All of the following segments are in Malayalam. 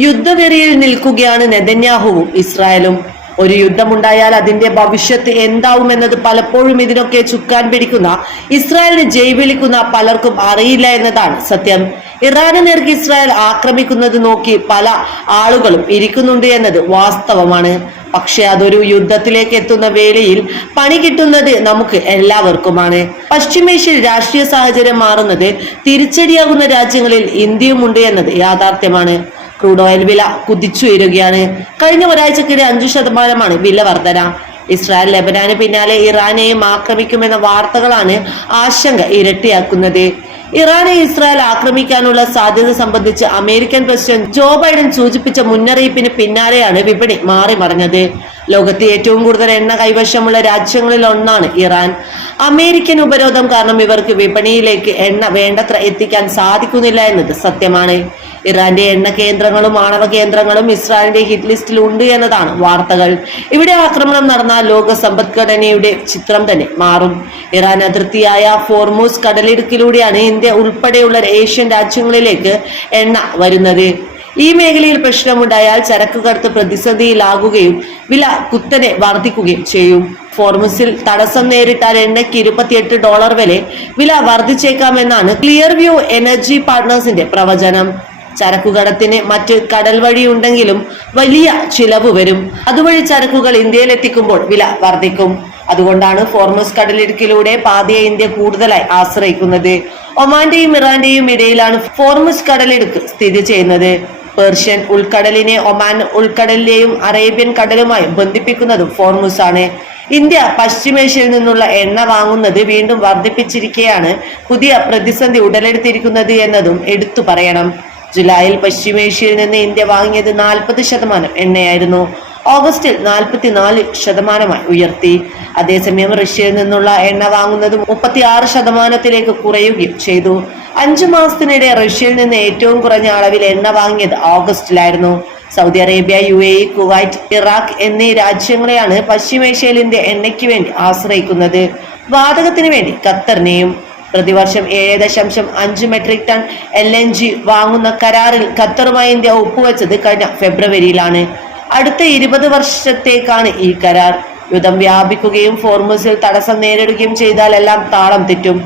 യുദ്ധവെറിയിൽ നിൽക്കുകയാണ് നെതന്യാഹുവും ഇസ്രായേലും. ഒരു യുദ്ധമുണ്ടായാൽ അതിന്റെ ഭവിഷ്യത്ത് എന്താവുമെന്നത് പലപ്പോഴും ഇതിനൊക്കെ ചുക്കാൻ പിടിക്കുന്ന ഇസ്രായേലിന് ജയ്വിളിക്കുന്ന പലർക്കും അറിയില്ല എന്നതാണ് സത്യം. ഇറാന് നേർക്ക് ഇസ്രായേൽ ആക്രമിക്കുന്നത് നോക്കി പല ആളുകളും ഇരിക്കുന്നുണ്ട് എന്നത് വാസ്തവമാണ്. പക്ഷെ അതൊരു യുദ്ധത്തിലേക്ക് എത്തുന്ന വേളയിൽ പണി കിട്ടുന്നത് നമുക്ക് എല്ലാവർക്കുമാണ്. പശ്ചിമേഷ്യയിൽ രാഷ്ട്രീയ സാഹചര്യം മാറുന്നത് തിരിച്ചടിയാകുന്ന രാജ്യങ്ങളിൽ ഇന്ത്യയുമുണ്ട് എന്നത് യാഥാർത്ഥ്യമാണ്. ക്രൂഡ് ഓയിൽ വില കുതിച്ചുയരുകയാണ് കഴിഞ്ഞ ഒരാഴ്ചക്കിടെ അഞ്ചു ശതമാനമാണ് വില വർധന. ഇസ്രായേൽ ലെബനാന് പിന്നാലെ ഇറാനെയും ആക്രമിക്കുമെന്ന വാർത്തകളാണ് ആശങ്ക ഇരട്ടിയാക്കുന്നത്. ഇറാനെ ഇസ്രായേൽ ആക്രമിക്കാനുള്ള സാധ്യത സംബന്ധിച്ച് അമേരിക്കൻ പ്രസിഡന്റ് ജോ ബൈഡൻ സൂചിപ്പിച്ച മുന്നറിയിപ്പിന് പിന്നാലെയാണ് വിപണി മാറി മറിഞ്ഞത് ലോകത്തെ ഏറ്റവും കൂടുതൽ എണ്ണ കൈവശമുള്ള രാജ്യങ്ങളിൽ ഒന്നാണ് ഇറാൻ. അമേരിക്കൻ ഉപരോധം കാരണം ഇവർക്ക് വിപണിയിലേക്ക് എണ്ണ വേണ്ടത്ര എത്തിക്കാൻ സാധിക്കുന്നില്ല എന്നത് സത്യമാണ്. ഇറാന്റെ എണ്ണ കേന്ദ്രങ്ങളും ആണവ കേന്ദ്രങ്ങളും ഇസ്രായേലിന്റെ ഹിറ്റ് ലിസ്റ്റിൽ ഉണ്ട് എന്നതാണ് വാർത്തകൾ. ഇവിടെ ആക്രമണം നടന്ന ലോക സമ്പദ്ഘടനയുടെ ചിത്രം തന്നെ മാറും. ഇറാൻ അതിർത്തിയായ ഫോർമോസ് കടലിടുക്കിലൂടെയാണ് ഇന്ത്യ ഉൾപ്പെടെയുള്ള ഏഷ്യൻ രാജ്യങ്ങളിലേക്ക് എണ്ണ വരുന്നത്. ഈ മേഖലയിൽ പ്രശ്നമുണ്ടായാൽ ചരക്കുകടത്ത് പ്രതിസന്ധിയിലാകുകയും വില കുത്തനെ വർദ്ധിക്കുകയും ചെയ്യും. ഫോർമസിൽ തടസ്സം നേരിട്ടാൽ എണ്ണയ്ക്ക് ഇരുപത്തിയെട്ട് ഡോളർ വരെ വില വർദ്ധിച്ചേക്കാമെന്നാണ് ക്ലിയർ വ്യൂ എനർജി പാർട്ട്നേഴ്സിന്റെ പ്രവചനം. ചരക്കുകടത്തിന് മറ്റ് കടൽ വഴിയുണ്ടെങ്കിലും വലിയ ചിലവ് വരും. അതുവഴി ചരക്കുകൾ ഇന്ത്യയിൽ എത്തിക്കുമ്പോൾ വില വർദ്ധിക്കും. അതുകൊണ്ടാണ് ഫോർമസ് കടലിടുക്കിലൂടെ പാതിയെ ഇന്ത്യ കൂടുതലായി ആശ്രയിക്കുന്നത്. ഒമാന്റെയും ഇറാന്റെയും ഇടയിലാണ് ഫോർമസ് കടലിടുക്ക് സ്ഥിതി ചെയ്യുന്നത്. പേർഷ്യൻ ഉൾക്കടലിനെ ഒമാൻ ഉൾക്കടലിലെയും അറേബ്യൻ കടലുമായി ബന്ധിപ്പിക്കുന്നതും ഫോർമുസ് ആണ് ഇന്ത്യ പശ്ചിമേഷ്യയിൽ നിന്നുള്ള എണ്ണ വാങ്ങുന്നത് വീണ്ടും വർദ്ധിപ്പിച്ചിരിക്കെയാണ് പുതിയ പ്രതിസന്ധി ഉടലെടുത്തിരിക്കുന്നത് എന്നതും എടുത്തു പറയണം. ജൂലൈയിൽ പശ്ചിമേഷ്യയിൽ നിന്ന് ഇന്ത്യ വാങ്ങിയത് നാൽപ്പത് ശതമാനം എണ്ണയായിരുന്നു. ഓഗസ്റ്റിൽ നാൽപ്പത്തിനാല് ശതമാനമായി ഉയർത്തി. അതേസമയം റഷ്യയിൽ നിന്നുള്ള എണ്ണ വാങ്ങുന്നത് മുപ്പത്തി ആറ് ശതമാനത്തിലേക്ക് കുറയുകയും ചെയ്തു. അഞ്ചു മാസത്തിനിടെ റഷ്യയിൽ നിന്ന് ഏറ്റവും കുറഞ്ഞ അളവിൽ എണ്ണ വാങ്ങിയത് ഓഗസ്റ്റിലായിരുന്നു. Saudi Arabia U A E Kuwait Iraq എന്നീ രാജ്യങ്ങളെയാണ് പശ്ചിമേഷ്യയിൽ ഇന്ത്യ എണ്ണയ്ക്ക് വേണ്ടി ആശ്രയിക്കുന്നത്. വാതകത്തിന് വേണ്ടി ഖത്തറിനെയും പ്രതിവർഷം ഏഴ് ദശാംശം അഞ്ച് metric ton L N G വാങ്ങുന്ന കരാറിൽ ഖത്തറുമായി ഇന്ത്യ ഒപ്പുവെച്ചത് കഴിഞ്ഞ ഫെബ്രുവരിയിലാണ്. അടുത്ത ഇരുപത് വർഷത്തേക്കാണ് ഈ കരാർ. യുദ്ധം വ്യാപിക്കുകയും ഫോർമസിൽ തടസ്സം നേരിടുകയും ചെയ്താൽ എല്ലാം താളം തെറ്റും.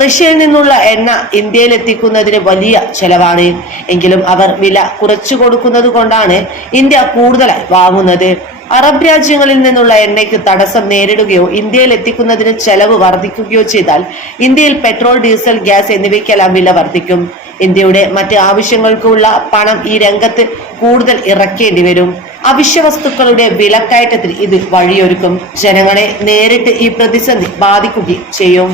റഷ്യയിൽ നിന്നുള്ള എണ്ണ ഇന്ത്യയിൽ എത്തിക്കുന്നതിന് വലിയ ചെലവാണ്. എങ്കിലും അവർ വില കുറച്ചു കൊടുക്കുന്നത് കൊണ്ടാണ് ഇന്ത്യ കൂടുതലായി വാങ്ങുന്നത്. അറബ് രാജ്യങ്ങളിൽ നിന്നുള്ള എണ്ണയ്ക്ക് തടസ്സം നേരിടുകയോ ഇന്ത്യയിൽ എത്തിക്കുന്നതിന് ചെലവ് വർദ്ധിക്കുകയോ ചെയ്താൽ ഇന്ത്യയിൽ പെട്രോൾ ഡീസൽ ഗ്യാസ് എന്നിവയ്ക്കെല്ലാം വില വർദ്ധിക്കും. ഇന്ത്യയുടെ മറ്റ് ആവശ്യങ്ങൾക്കുള്ള പണം ഈ രംഗത്ത് കൂടുതൽ ഇറക്കേണ്ടി വരും. അവശ്യ വസ്തുക്കളുടെ വിലക്കയറ്റത്തിന് ഇത് വഴിയൊരുക്കും. ജനങ്ങളെ നേരിട്ട് ഈ പ്രതിസന്ധി ബാധിക്കുകയും ചെയ്യും.